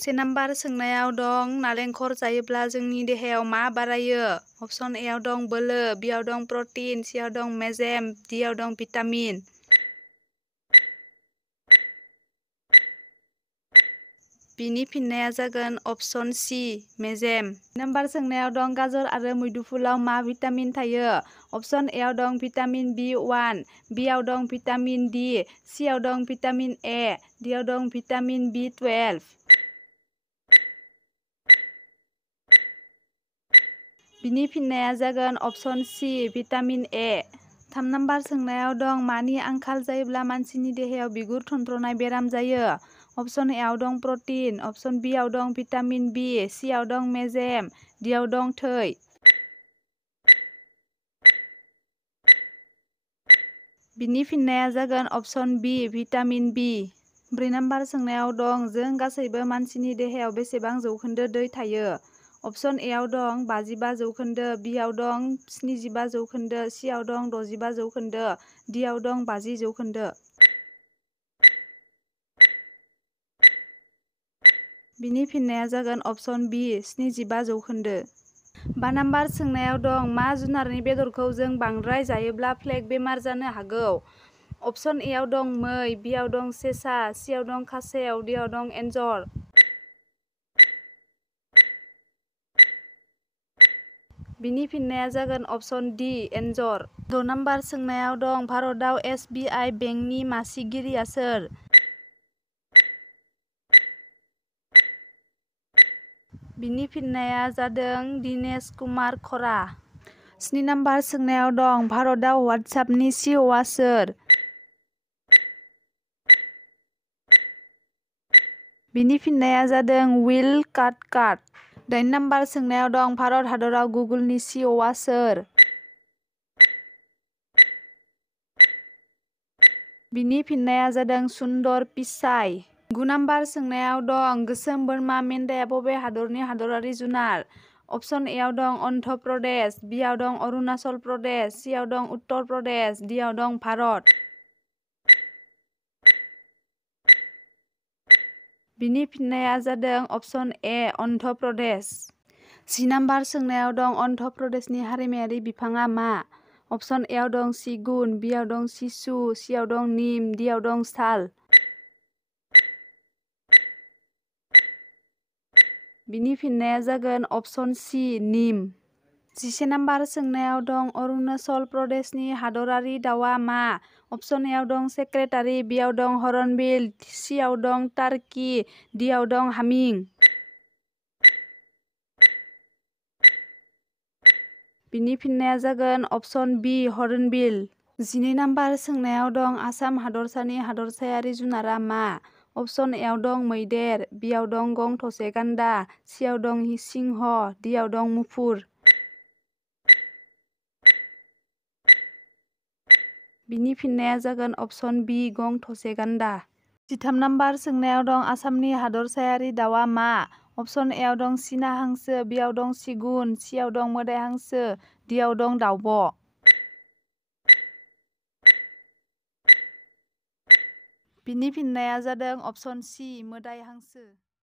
से नाम्बार सोंनायाव दं नालेंखर जायोब्ला जोंनि देहायाव मा बारायो? अपसन ए आव दं बोलो, बि आव दं प्रटिन, सि आव दं मेजेम, डि आव दं भिटामिन। बिनि फिननाया जागोन अपसन सि मेजेम। नाम्बार सोंनायाव दं गाजर आरो मैदुफुलाव मा भिटामिन थायो? अपसन ए आव दं भिटामिन बि1, बि आव दं भिटामिन डि, सि आव दं भिटामिन ए, डि आव दं भिटामिन बि12। बिनि फिननाया जागोन अपसन सि भिटामिन ए। 3 नाम्बार सोंनायाव दं मानि आंखाल जायोब्ला मानसिनि देहायाव बिगुर थनथ्रनाय बेराम जायो? अपसन ए आव दं प्रटिन, अपसन बि आव दं भिटामिन बि, सि आव दं मेजेम, डि आव दं थै। बिनि फिननाया जागोन अपसन बि भिटामिन बि। 4 नाम्बार सोंनायाव दं जों गासैबो मानसिनि देहायाव बेसेबां जौखोन्दो दै थायो? अपसन ए आव दं 55 जौखोन्दो, बि आव दं 75 जौखोन्दो, सि आव दं 65 जौखोन्दो, डि आव दं 50 जौखोन्दो। बिनि फिननाया जागोन अपसन बि 75 जौखोन्दो। 5 नाम्बार सोंनायाव दं मा जुनारनि बेदरखौ जों बांद्राय जायोब्ला प्लेग बेमार जानो हागौ? अपसन ए आव दं मै, बि आव दं सेसा, सि आव दं खासेव, डि आव दं एन्जर। बिनि फिननाया जागोन अपसन डि एन्जर। 6 नाम्बार सोंनायाव दं भारतआव एस बि आइ बेंकनि मासिगिरिया सोर? बिनि फिननाया जादों दिनेश कुमार खरा। 7 नाम्बार सोंनायाव दं भारतआव व्हाट्सएपनि सिइअ'आ सोर? बिनि फिननाया जादों विल काटकार्ट। 8 नाम्बार सोंनायाव दं भारत हादराव गुगोलनि सिइअ'आ सोर? बिनि फिननाया जादों सुन्दर पिचाइ। 9 नाम्बार सोंनायाव दं गोसोम बोरमा मेन्दाया बबे हादरनि हादरारि जुनार? अपसन ए आव दं अन्ध्र प्रदेश, बि आव दं अरुणाचल प्रदेश, सि आव दं उत्तर प्रदेश, डि आव दं भारत। बिनि फिननाया जादों अपसन ए अन्ध्र प्रदेश। 10 नाम्बार सोंनायाव दं अन्ध्र प्रदेशनि हारिमायारि बिफांआ मा? अपसन ए आव दं सिगुन, बि आव दं सिसु, सि आव दं निम, डि आव दं साल। बिनि फिननाया जागोन अपसन सि निम। 11 नाम्बार सोंनायाव दं अरुणाचल प्रदेशनि हादरारि दाउआ मा? अपसन ए आव दं सेक्रेटारि, बि आव दं हर्नबिल, सि आव दं टार्की, डि आव दं हामिं। बिनि फिननाया जागोन अपसन बि हर्नबिल। 12 नाम्बार सोंनायाव दं आसाम हादरसानि हादरसायारि जुनारआ मा? अपसन ए आव दं मैदेर, बि आव दं गं थसे गान्दा, सि आव दं सिंह, डि आव दं मुफुर। बिनि फिननाया जागोन अपसन बि गं थसे गान्दा। 13 नाम्बार सोंनायाव दं आसामनि हादरसायारि दाउआ मा? अपसन ए आव दं चीना हांसो, बि आव दं सिगुन, सि आव दं मोदाइ हांसो, डि आव दं दाउब'। बिनि फिननाया जादों अपसन सि मोदाइ हांसो।